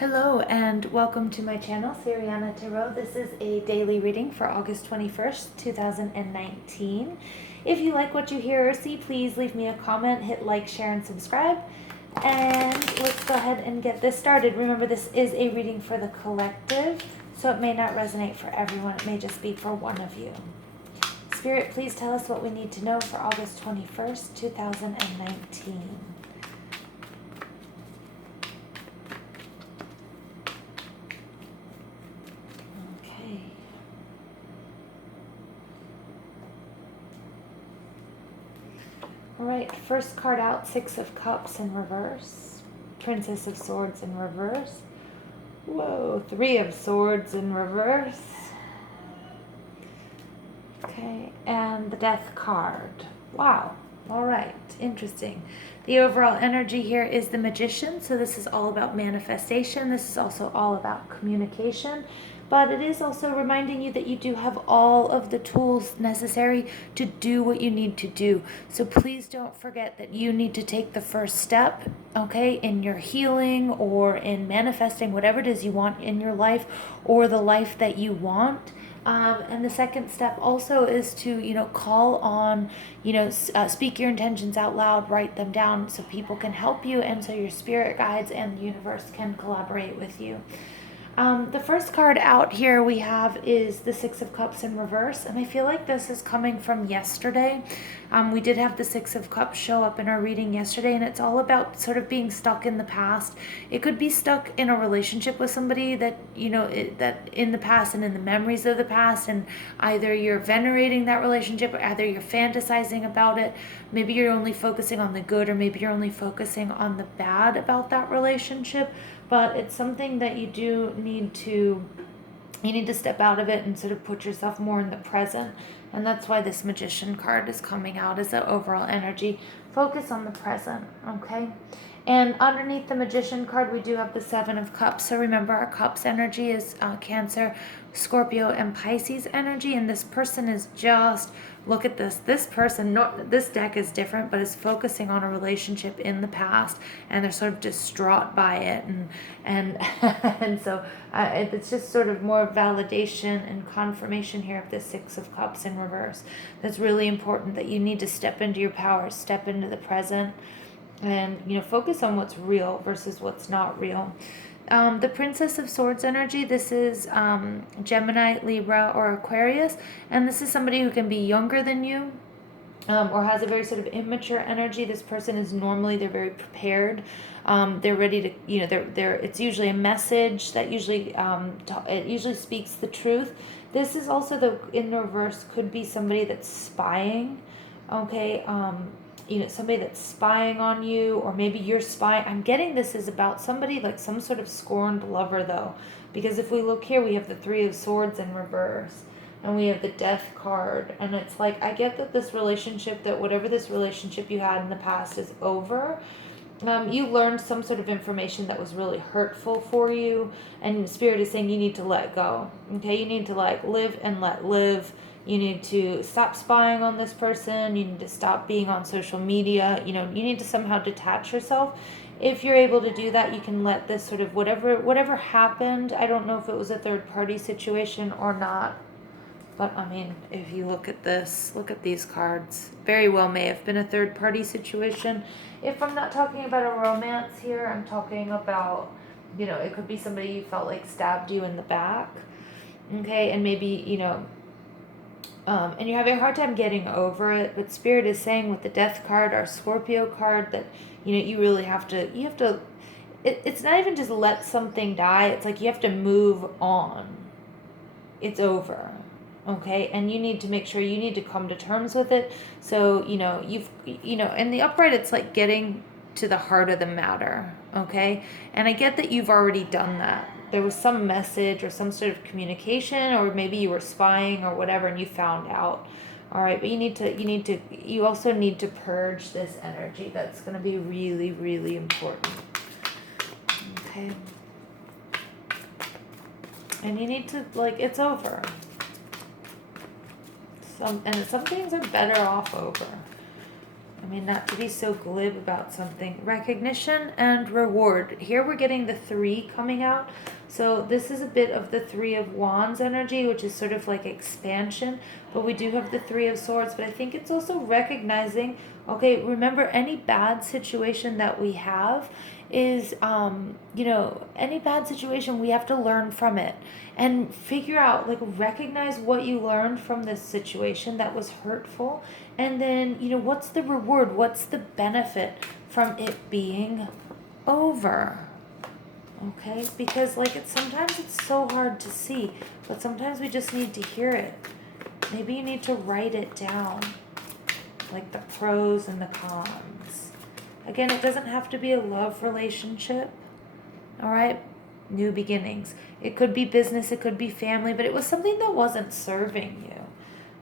Hello and welcome to my channel, Siriana Tarot. This is a daily reading for August 21st, 2019. If you like what you hear or see, please leave me a comment, hit like, share, and subscribe. And let's go ahead and get this started. Remember, this is a reading for the collective, so it may not resonate for everyone. It may just be for one of you. Spirit, please tell us what we need to know for August 21st, 2019. All right, first card out, Six of Cups in reverse, Princess of Swords in reverse, whoa, Three of Swords in reverse, okay, and the Death card. Wow, all right, interesting. The overall energy here is the Magician, so this is all about manifestation. This is also all about communication, but it is also reminding you that you do have all of the tools necessary to do what you need to do. So please don't forget that you need to take the first step, okay, in your healing or in manifesting whatever it is you want in your life or the life that you want. And the second step also is to, call on, speak your intentions out loud, write them down so people can help you and so your spirit guides and the universe can collaborate with you. The first card out here we have is the Six of Cups in reverse, and I feel like this is coming from yesterday. We did have the Six of Cups show up in our reading yesterday, and it's all about sort of being stuck in the past. It could be stuck in a relationship with somebody that, that in the past and in the memories of the past, and either you're venerating that relationship or either you're fantasizing about it. Maybe you're only focusing on the good, or maybe you're only focusing on the bad about that relationship. But it's something that you need to step out of it and sort of put yourself more in the present. And that's why this Magician card is coming out as the overall energy. Focus on the present, okay? And underneath the Magician card, we do have the Seven of Cups. So remember, our Cups energy is Cancer, Scorpio, and Pisces energy. And this person is just, look at this. This person, this deck is different, but is focusing on a relationship in the past. And they're sort of distraught by it. And so it's just sort of more validation and confirmation here of the Six of Cups in reverse. That's really important, that you need to step into your power, step into the present, and focus on what's real versus what's not real. The Princess of Swords energy, this is Gemini, Libra, or Aquarius, and this is somebody who can be younger than you, or has a very sort of immature energy. This person is they're very prepared. They're ready to, it's usually a message that it usually speaks the truth. This is also in reverse, could be somebody that's spying, okay, somebody that's spying on you, or maybe you're spying. I'm getting this is about somebody, like some sort of scorned lover, though, because if we look here, we have the Three of Swords in reverse, and we have the Death card, and it's like, I get that whatever this relationship you had in the past is over. You learned some sort of information that was really hurtful for you, and the Spirit is saying you need to let go, okay? You need to live and let live. You need to stop spying on this person. You need to stop being on social media. You need to somehow detach yourself. If you're able to do that, you can let this sort of whatever happened. I don't know if it was a third party situation or not. But I mean, if you look at these cards, very well may have been a third party situation. If I'm not talking about a romance here, I'm talking about, it could be somebody you felt like stabbed you in the back. Okay, and maybe, and you're having a hard time getting over it, but Spirit is saying with the Death card, our Scorpio card, that, you really have to, it's not even just let something die, it's like you have to move on. It's over, okay? And you need to make sure, you need to come to terms with it. So, in the upright, it's like getting to the heart of the matter, okay? And I get that you've already done that. There was some message or some sort of communication, or maybe you were spying or whatever and you found out. All right, but you also need to purge this energy. That's going to be really, really important. Okay. And you need to, it's over. Some things are better off over. mean, not to be so glib about something. Recognition and reward. Here we're getting the 3 coming out. So this is a bit of the 3 of Wands energy, which is sort of like expansion. But we do have the 3 of Swords. But I think it's also recognizing, okay, remember any bad situation that we have is, any bad situation, we have to learn from it and figure out, like, recognize what you learned from this situation that was hurtful. And then, what's the reward? What's the benefit from it being over? Okay, because sometimes it's so hard to see, but sometimes we just need to hear it. Maybe you need to write it down, like the pros and the cons. Again, it doesn't have to be a love relationship. All right, new beginnings. It could be business, it could be family, but it was something that wasn't serving you.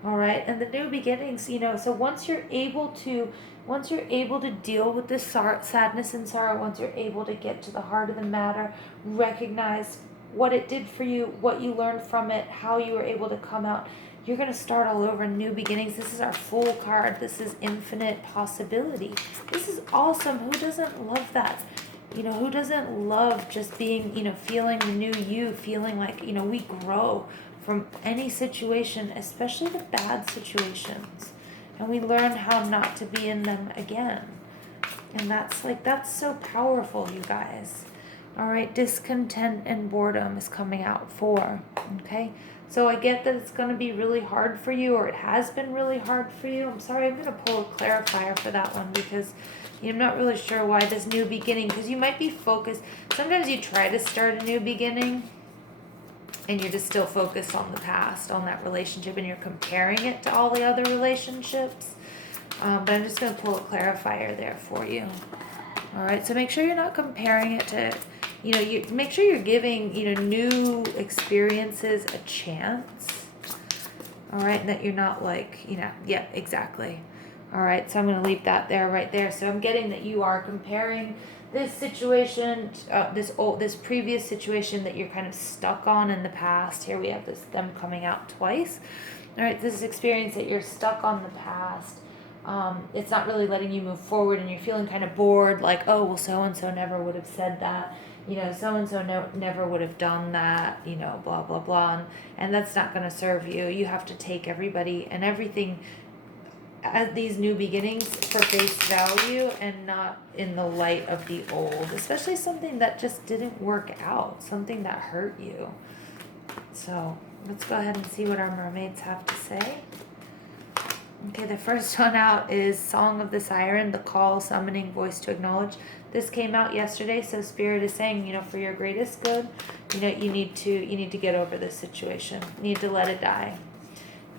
All right, and the new beginnings, so once you're able to deal with this sadness and sorrow, once you're able to get to the heart of the matter, recognize what it did for you, what you learned from it, how you were able to come out, you're going to start all over, new beginnings. This is our Fool card. This is infinite possibility. This is awesome. Who doesn't love that? Who doesn't love just being, feeling the new you, feeling like, we grow from any situation, especially the bad situations, and we learn how not to be in them again. And that's so powerful, you guys. All right, discontent and boredom is coming out 4. Okay, so I get that it's going to be really hard for you, or it has been really hard for you. I'm sorry, I'm going to pull a clarifier for that one, because I'm not really sure why this new beginning, because you might be focused. Sometimes you try to start a new beginning and you're just still focused on the past, on that relationship, and you're comparing it to all the other relationships. But I'm just going to pull a clarifier there for you. All right, so make sure you're not comparing it to, you make sure you're giving, new experiences a chance. All right, and that you're not yeah, exactly. All right, so I'm going to leave that there, right there. So I'm getting that you are comparing this situation, this previous situation that you're kind of stuck on in the past. Here we have them coming out twice. All right, this experience that you're stuck on the past. It's not really letting you move forward, and you're feeling kind of bored, like, oh, well, so-and-so never would have said that. So-and-so never would have done that, blah, blah, blah. And that's not going to serve you. You have to take everybody and everything as these new beginnings for face value, and not in the light of the old, especially something that just didn't work out, something that hurt you. So let's go ahead and see what our mermaids have to say. Okay, the first one out is Song of the Siren, the call, summoning, voice to acknowledge. This came out yesterday, so Spirit is saying, for your greatest good, you need to get over this situation. You need to let it die.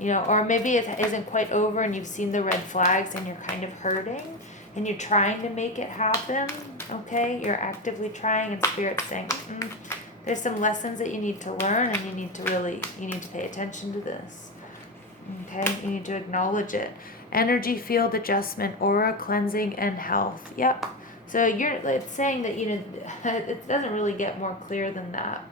Or maybe it isn't quite over and you've seen the red flags and you're kind of hurting and you're trying to make it happen. Okay, you're actively trying, and Spirit's saying, there's some lessons that you need to learn, and you need to pay attention to this. Okay, you need to acknowledge it. Energy field adjustment, aura cleansing, and health. Yep. So it's saying that, it doesn't really get more clear than that.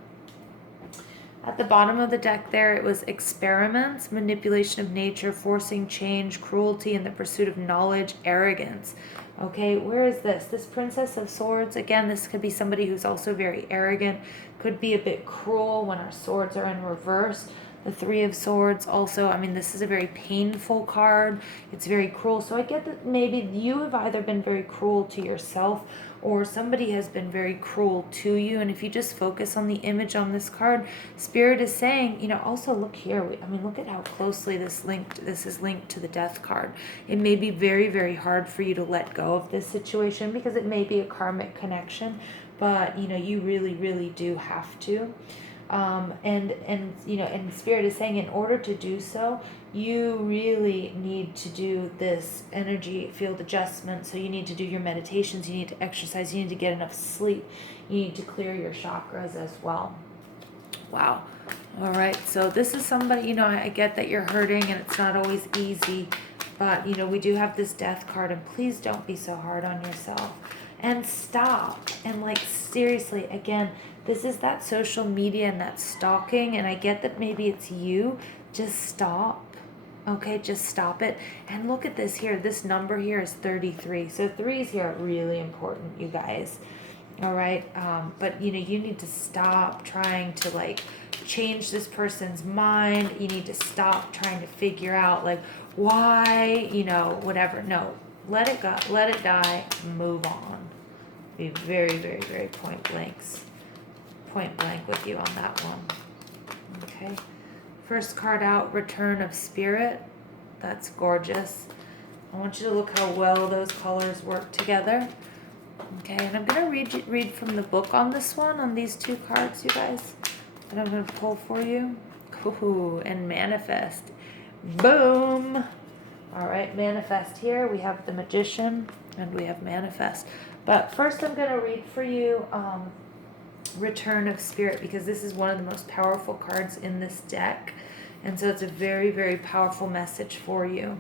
At the bottom of the deck there, it was experiments, manipulation of nature, forcing change, cruelty in the pursuit of knowledge, arrogance. Okay, where is this? This Princess of Swords, again, this could be somebody who's also very arrogant, could be a bit cruel when our swords are in reverse. The Three of Swords also, this is a very painful card. It's very cruel. So I get that maybe you have either been very cruel to yourself, or somebody has been very cruel to you. And if you just focus on the image on this card, Spirit is saying, also look here. Look at how closely this is linked to the Death card. It may be very, very hard for you to let go of this situation, because it may be a karmic connection, but you really, really do have to. And Spirit is saying, in order to do so, you really need to do this energy field adjustment. So you need to do your meditations, you need to exercise, you need to get enough sleep, you need to clear your chakras as well. Wow. All right. So this is somebody, I get that you're hurting and it's not always easy, but we do have this Death card, and please don't be so hard on yourself, and stop. And seriously, again, this is that social media and that stalking, and I get that maybe it's you. Just stop. Okay, just stop it. And look at this here. This number here is 33. So threes here are really important, you guys. All right. But you know, you need to stop trying to like change this person's mind. You need to stop trying to figure out like why, you know, whatever. No, let it go. Let it die. Move on. Be very, very, very point blank with you on that one. Okay. First card out, Return of Spirit. That's gorgeous. I want you to look how well those colors work together. Okay, and I'm going to read from the book on this one, on these two cards, you guys, that I'm going to pull for you. Ooh, and manifest. Boom! All right, manifest here. We have the Magician and we have manifest. But first I'm going to read for you Return of Spirit, because this is one of the most powerful cards in this deck. And so it's a very, very powerful message for you.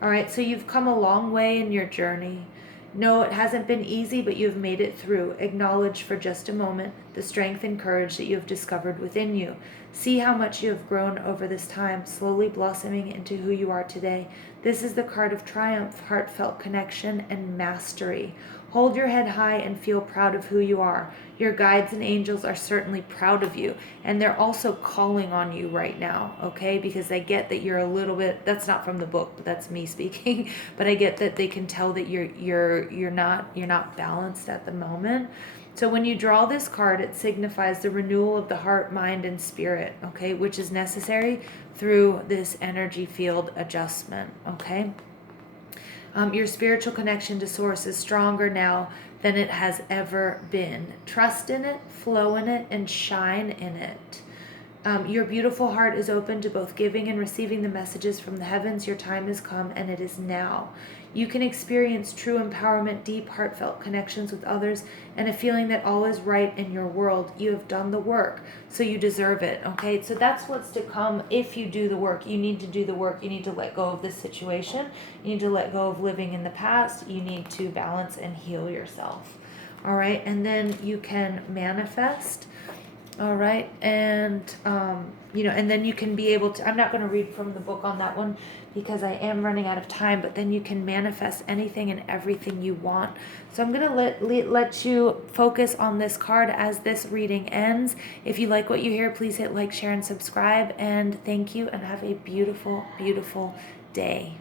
All right, so you've come a long way in your journey. No, it hasn't been easy, but you've made it through. Acknowledge for just a moment the strength and courage that you have discovered within you. See how much you have grown over this time, slowly blossoming into who you are today. This is the card of triumph, heartfelt connection, and mastery. Hold your head high and feel proud of who you are. Your guides and angels are certainly proud of you, and they're also calling on you right now, okay? Because I get that you're a little bit, that's not from the book, but that's me speaking, but I get that they can tell that you're not balanced at the moment. So when you draw this card, it signifies the renewal of the heart, mind, and spirit, okay, which is necessary through this energy field adjustment, okay? Your spiritual connection to Source is stronger now than it has ever been. Trust in it, flow in it, and shine in it. Your beautiful heart is open to both giving and receiving the messages from the heavens. Your time has come, and it is now. You can experience true empowerment, deep, heartfelt connections with others, and a feeling that all is right in your world. You have done the work, so you deserve it, okay? So that's what's to come if you do the work. You need to do the work. You need to let go of this situation. You need to let go of living in the past. You need to balance and heal yourself, all right? And then you can manifest. All right, and and then you can be able to, I'm not going to read from the book on that one because I am running out of time, but then you can manifest anything and everything you want. So I'm going to let you focus on this card as this reading ends. If you like what you hear, please hit like, share, and subscribe, and thank you, and have a beautiful, beautiful day.